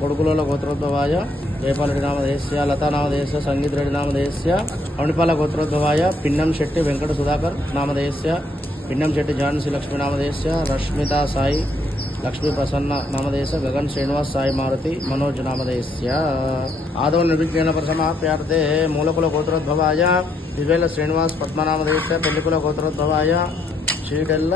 కొడుకుల గోత్రోద్భవాయ వేపాలరెడ్డి నామధేయస్య లతానామధేయస్య సంగీతరెడ్డి నామధేయస్య అవనిపాల గోత్రోద్భవాయ పిన్నం శెట్టి వెంకట సుధాకర్ నామధేయస్య పిన్నం శెట్టి ఝాన్సీ లక్ష్మీ నామధేయస్య రష్మితా సాయి లక్ష్మీ ప్రసన్న నామధేయస్య గగన్ శ్రీనివాస్ సాయి మారుతి మనోజ్ నామధేయస్య ఆదౌ నిర్విజ్ఞాన ప్రసమాప్యార్థే మూలకుల గోత్రోద్భవాయ దివేల శ్రీనివాస్ పద్మనామధేయస్య పెళ్లికుల గోత్రోద్భవాయ శ్రీడెల్ల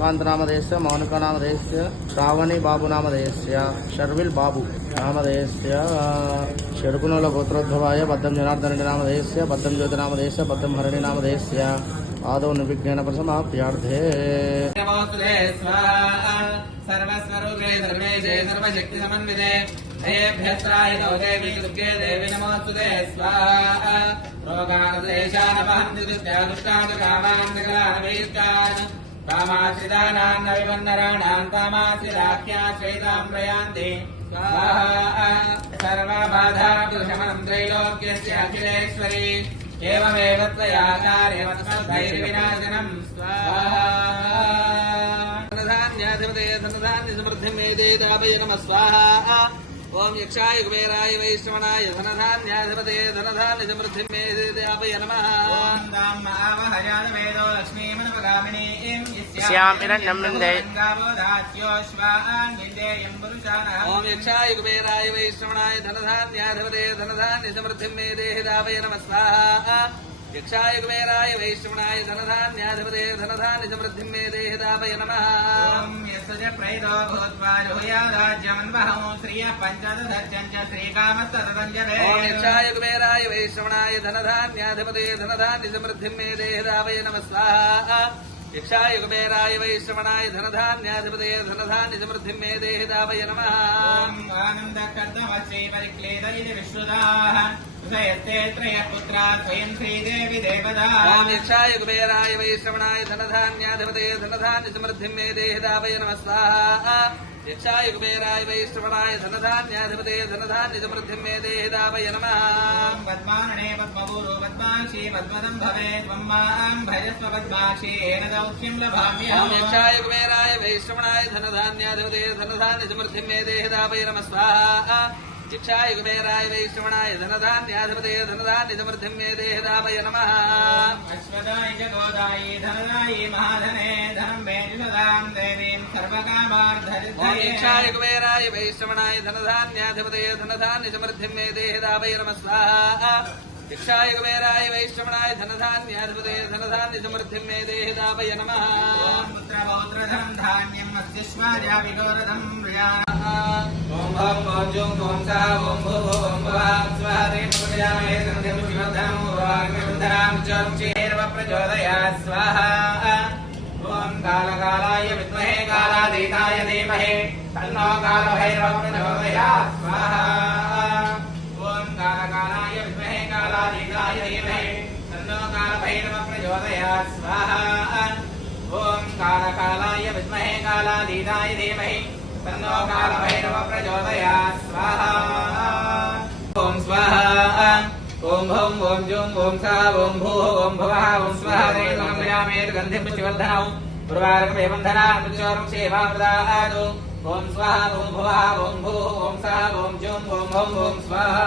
కాంతనామధేయస్య మౌనికానామధేయస్య శ్రావణి బాబు నామధేయస్య షర్విల్ బాబు నామధేయస్య షరుకునుల గోత్రోద్భవాయ బద్దం జనార్దన్ రెడ్డి నామధేయస్య బద్దం జ్యోతి నామధేయస్య బద్దం హరిణి నామధేయస్య ఆదౌ నిర్విజ్ఞాన ప్రసమాప్యార్థే सर्वस्वरूपे सर्वेशे सर्वशक्ति समन्विते देवेभ्यस्त्राय देवी दुर्गे देवी नमोस्तुते स्वाहा रोगानदेशानवहन्ति दुष्टान् कामान् सकलानभीष्टान् कामाश्रितानान् नविवन्नराणान् कामाश्रिताख्याश्रयितां प्रयान्ति स्वाहा सर्वबाधाशमनं त्रैलोक्यस्य अखिलेश्वरी एवमेव त्वया कार्यं तस्मद्भैर्विनाशनं स्वाहा धनधान्याधिपते धनधान्य समृद्धि मेदे दापय नमः स्वाहा ओम यक्षाय कुबेराय वैष्णवनाय धनधान्याधिपते धनधान्य समृद्धि मेदे दापय नमः ओम दाम्मावहयाद वेदो लक्ष्मीमनवगामिनी यस्याम इरण्यं नन्दे गावोदात्योश्वान् निदेयं पुरुषाणः ओम यक्षाय कुबेराय वैष्णवनाय धनधान्याधिपते धनधान्य समृद्धि मेदे दापय नमः स्वाहा यक्षाय कुबेराय वैष्णवनाय धनधान्याधिपते धनधान्य समृद्धि मेदे दापय नमः ओम यस्य प्रैदो भूत्वा जुह्यादाज्यमन्वहं श्रिय पंचदशर्जं च श्रीकामस्तदञ्जने ओम यक्षाय कुबेराय वैष्णवनाय धनधान्याधिपते धनधान्य समृद्धि मेदे दापय नमः स्वाहा यक्षाय कुबेराय वैश्रवणाय धनधान्याधिपते धनधान्य समृद्धि मेदे दापय नमः ओम आनन्दकर्दमश्री परिक्लेदयिनि विश्वदाः उदयस्ते त्रयः पुत्रा स्वयं श्रीदेवी देवदा ओम यक्षाय कुबेराय वैश्रवणाय धनधान्याधिपते धनधान्य समृद्धि मेदे दापय नमः स्वाहा यक्षाय कुबेराय वैश्रवणाय धनधान्याधिपते धनधान्य समृद्धि मेदे दापय नमः पद्मानने पद्मपूरो पद्माक्षी पद्मदं भवे त्वं मां भजस्व पद्माक्षी येन दौख्यं लभाम्यहम् यक्षाय कुबेराय वैश्रवणाय धनधान्याधिपते धनधान्य समृद्धि मेदे दापय नमः स्वाहा यक्षाय कुबेराय वैश्रवणाय धनधान्याधिपते धनधान्य समृद्धि मेदे दापय नमः अश्वदाय च गोदायि धनदायि महाधने धनं मे निषदां देवीं सर्वकामार्थसिद्धये यक्षाय कुबेराय वैश्रवणाय धनधान्याधिपते धनधान्य समृद्धि मेदे दापय नमः स्वाहा यक्षाय कुबेराय वैश्रवणाय धनधान्याधिपते धनधान्य समृद्धि मेदे दापय नमः पुत्रपौत्रधं धान्यम् अस्तिष्वाजा विगौरधं प्रियाः ओम भं ओम जुं ओम सः ओम भुः ओम भुवः स्वः ते प्रजामहे सन्ध्यं शिवद्धं वाग्मिवृद्धरां च चेर्व प्रचोदयात् स्वाहा ओम कालकालाय विद्महे कालातीताय धीमहि तन्नो कालभैरवः प्रचोदयात् स्वाहा ओम कालकालाय विद्महे कालातीताय धीमहि तन्नो कालभैरवः प्रचोदयात् स्वाहा ओम कालकालाय विद्महे कालातीताय धीमहि तन्नो कालभैरवः प्रचोदयात् स्वाहा ओम स्वाहा ओम भं ओम जुं ओम सः ओम भुः ओम भुवः ओम स्वः देवं प्रजामेत गन्धिं पुष्टिवर्धनौ उर्वारुकमे बन्धनान् पुष्योरुं सेवाप्रदादौ ओम स्वाहा ओम भुवः ओम भुः ओम सः ओम जुं ओम भं ओम स्वाहा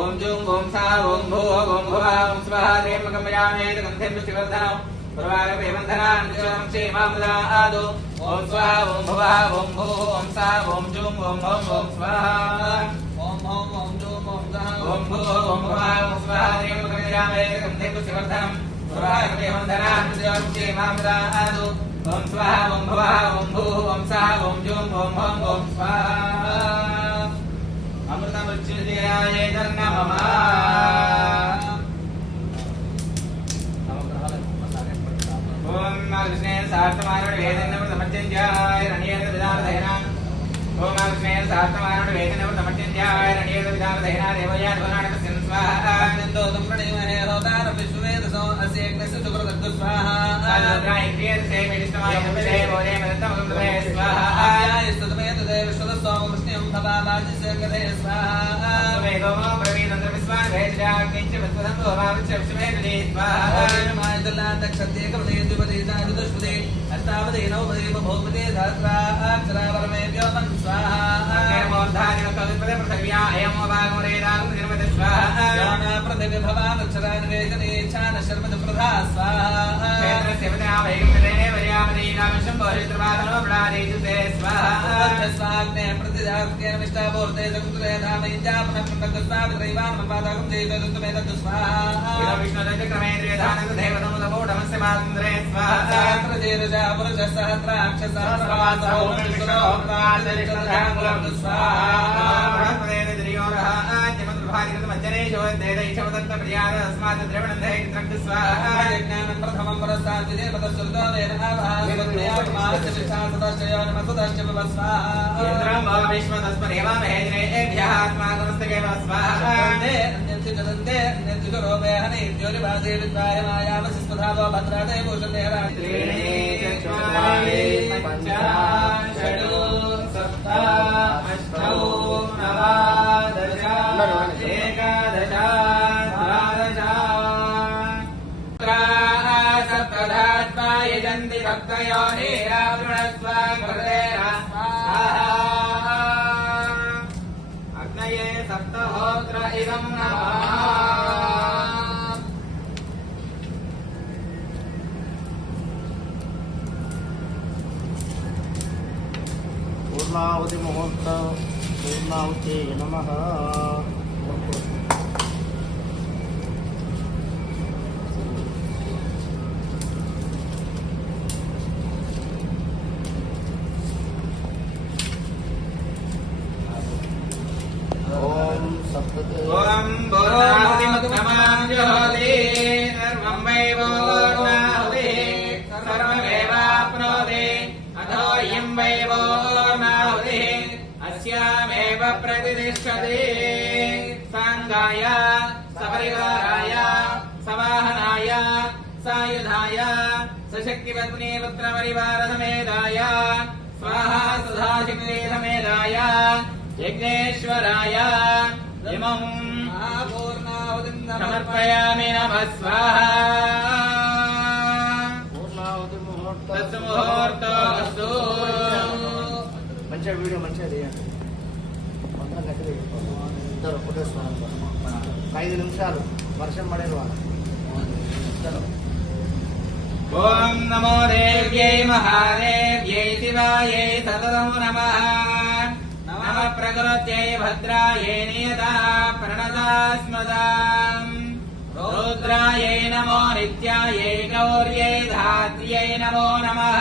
ओम जुं ओम सः ओम भुः ओम भुवः ओम स्वः देवं प्रजामेत गन्धिं पुष्टिवर्धनौ उर्वारुकमे बन्धनान् पुष्योरुं सेवाप्रदादौ ओम स्वाहा ओम भुवः ओम भुः ओम सः ओम जुं ओम भं ओम स्वाहा ओम जुं ओम सः ओम भुः ओम भुवः ओम स्वः देवं प्रजामेत गन्धिं पुष्टिवर्धनौ उर्वारुकमे बन्धनान् पुष्योरुं सेवाप्रदादौ ओम स्वाहा ओम भुवः ओम भुः ओम सः ओम जुं ओम भं ओम स्वाहा अमृतमृत्युंजयाय नमः ओम कृष्णे सार्थमारुण वेदनं समज्जन्याय रणीय विदानधैना ओम कृष्णे सार्थमारुण वेदनं समज्जन्याय रणीय विदानधैना देवया ध्वनानकस्य स्वाहा नन्दो दुप्रणीमहे होतार विश्वेदसो अस्येकस्य सुकृतद्दु स्वाहा आद्राय क्रियते मेदिष्टमाय नमते मोरे मदन्तमगुरुवे स्वाहा आयस्तुतमेत देवश्वदसो कृष्णं भवामाजिस्य कथे स्वाहा वेदोमो प्रवीदन्त्र विश्वान वेदाग्निञ्च विश्वदन्तो भाविच्च विश्वेदे स्वाहा मायदल्लान्तक्षत्येकपदे द्विपदे दादुदुष्पदे अष्टापदे नवपदे भोगपदे सहस्राक्षरा परमेभ्यो स्वाहा स्वाहा ज्ञान पृथिवी भवान अक्षरान वेदनेच्छान शर्मद प्रधा स्वाहा क्षेत्रस्य वैगम्यदेने वर्यामदे नामशं बहुरित्रवादनो ब्रादेजुते स्वाहा स्वाग्ने प्रतिदास्केन विष्टापूर्ते सकुत्रे धाम इन्द्यापनं कन्दस्वाभित्रैवान् मपादाकं देवदत्तमे तत् स्वाहा विष्णुदत्तक्रमेन्द्रिय धानं देवतमुदमूढमस्य मातुन्द्रे स्वाहा सहस्रजीर्षा पुरुषः सहस्राक्षसहस्रवासः ओमविष्णुरोक्तादरिकधाङ्गुलं स्वाहा बृहस्पतेन द्रियोरः आद्यमन्त्रभागिरतमज्जनेशवदत्तप्रियाद अस्मात् द्रवणन्धे चित्रं स्वाहा यज्ञानं प्रथमं परस्तात् विदेवतश्चुर्दो वेदनाभागवत्र्यामास्य नमस्तश्च स्वाहा इन्द्रं विश्वतस्पदेवामहेन्द्रेभ्यः आत्मानमस्तकेव स्वाहा अन्यन्ति अन्यन्तिरोपयहने ज्योतिभासे विद्वाय मायावसिस्पधावो भद्रादे भूषते त्रीणि चत्वारि पञ्च षट् सप्त अष्टौ नव दश एकादश द्वादश सप्तधात्मा यजन्ति भक्तयो नीरावृणस्व कृतेरा अग्नये सप्तहोत्र इदं नमः पूर्णाहुति मुहूर्त पूर्णाहुति नमः ओम बोधाहुतिमुत्तमाञ्जोति सर्वं वैवोर्णाहुति सर्वमेवाप्नोति अथो इयं वैवोर्णाहुति अस्यामेव प्रतिष्ठते साङ्गाय सपरिवाराय सवाहनाय सायुधाय सशक्तिपत्नी पुत्रपरिवारसमेताय स्वाहा सुधाशक्ति समेताय यज्ञेश्वराय इमं पूर्णाहुतिं समर्पयामि नमः स्वाहा पूर्णाहुति मुहूर्त तत्मुहूर्तोऽस्तु మంచిగా వీడియో మంచిగా తీయండి మంత్రం గట్టిగా ఇద్దరు కొట్టేస్తున్నారు 5 నిమిషాలు వర్షం పడేది వాళ్ళు ఓం నమో దేవ్యై మహాదేవ్యై శివాయై సతతం నమః नमः प्रकृत्यै भद्रायै नियता प्रणता स्मदाम् रुद्रायै नमो नित्यायै गौर्यै धात्र्यै नमो नमः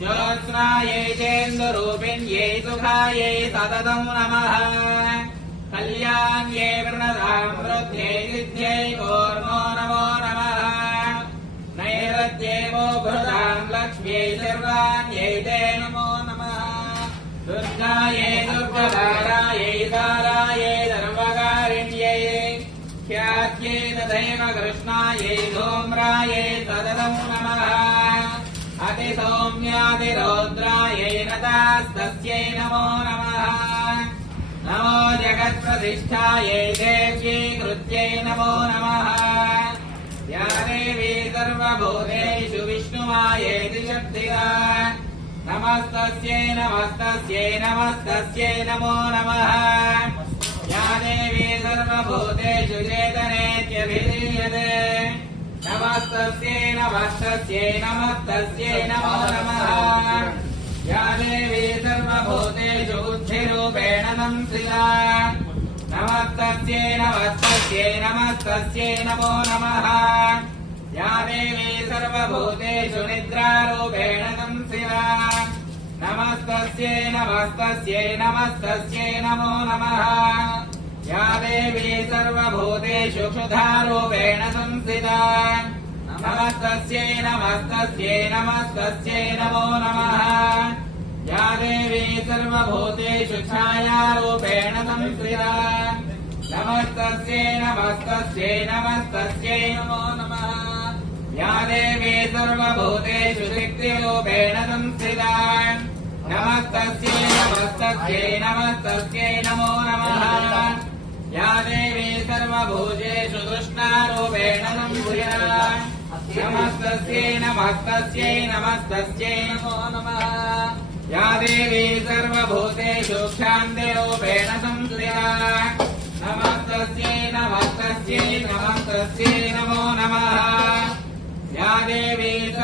ज्योत्स्नायै चेन्दुरूपिण्यै सुखायै सततं नमः कल्याण्यै प्रणतां वृद्ध्यै सिद्ध्यै कूर्मो नमो नमः नैरत्यै मोघृतां लक्ष्म्यै सर्वाण्यै ते नमो नमः दुर्गायै दुर्गधारायै दारायै सर्वकारिण्यै ख्यात्यै तथैव कृष्णायै धूम्रायै सततं नमः अतिसौम्यातिरौद्रायै नतास्तस्यै नमो नमः नमो जगत्प्रतिष्ठायै देव्यै कृत्यै नमो नमः या देवी सर्वभूतेषु विष्णुमायेति शक्तिदा नमस्तस्यै नमस्तस्यै नमस्तस्यै नमो नमः या देवी सर्वभूतेषु चेतनेत्यभिधीयते नमस्तस्यै नमस्तस्यै नमस्तस्यै नमो नमः या देवी सर्वभूतेषु बुद्धिरूपेण संस्थिता नमस्तस्यै नमस्तस्यै नमस्तस्यै नमो नमः या देवी सर्वभूतेषु निद्रारूपेण संस्थिता नमस्तस्यै नमस्तस्यै नमस्तस्यै नमो नमः या देवी सर्वभूतेषु क्षुधारूपेण संस्थिता नमस्तस्यै नमस्तस्यै नमस्तस्यै नमो नमः या देवी सर्वभूतेषु छायारूपेण संस्थिता नमस्तस्यै नमस्तस्यै नमस्तस्यै नमो नमः या देवी सर्वभूतेषु शक्तिरूपेण संस्थिता नमस्तस्यै नमस्तस्यै नमस्तस्यै नमो नमः या देवी सर्वभूतेषु तृष्णारूपेण संस्थिता नमस्तस्यै नमस्तस्यै नमस्तस्यै नमो नमः या देवी सर्वभूतेषु क्षान्तिरूपेण संस्थिता नमस्तस्यै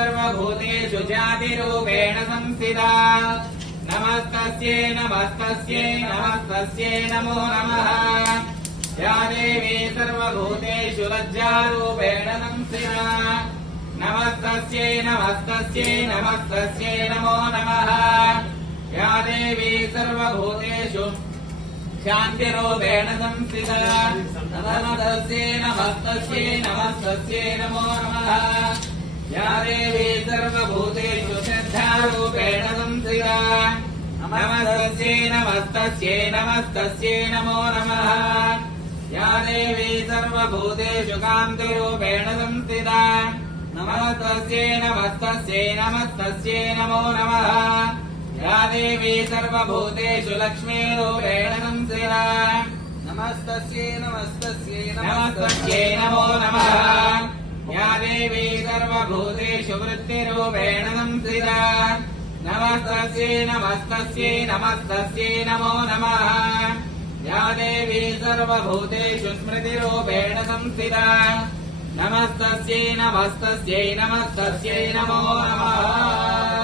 सर्वभूतेषु जातिरूपेण संस्थिता नमस्तस्यै नमस्तस्यै नमस्तस्यै नमो नमः या देवी सर्वभूतेषु लज्जारूपेण संस्थिता नमस्तस्यै नमस्तस्यै नमस्तस्यै नमो नमः या देवी सर्वभूतेषु शान्तिरूपेण संस्थिता नमस्तस्यै नमस्तस्यै नमस्तस्यै नमो नमः या देवी सर्वभूतेषु श्रद्धारूपेण संस्थिता नमस्तस्यै नमस्तस्यै नमस्तस्यै नमो नमः या देवी सर्वभूतेषु कान्तिरूपेण संस्थिता नमस्तस्यै नमस्तस्यै नमस्तस्यै नमो नमः या देवी सर्वभूतेषु लक्ष्मीरूपेण संस्थिता नमस्तस्यै नमस्तस्यै नमस्तस्यै नमो नमः या देवी सर्वभूतेषु वृत्तिरूपेण संस्थिता नमस्तस्यै नमस्तस्यै नमस्तस्यै नमो नमः या देवी सर्वभूतेषु स्मृतिरूपेण संस्थिता नमस्तस्यै नमस्तस्यै नमस्तस्यै नमो नमः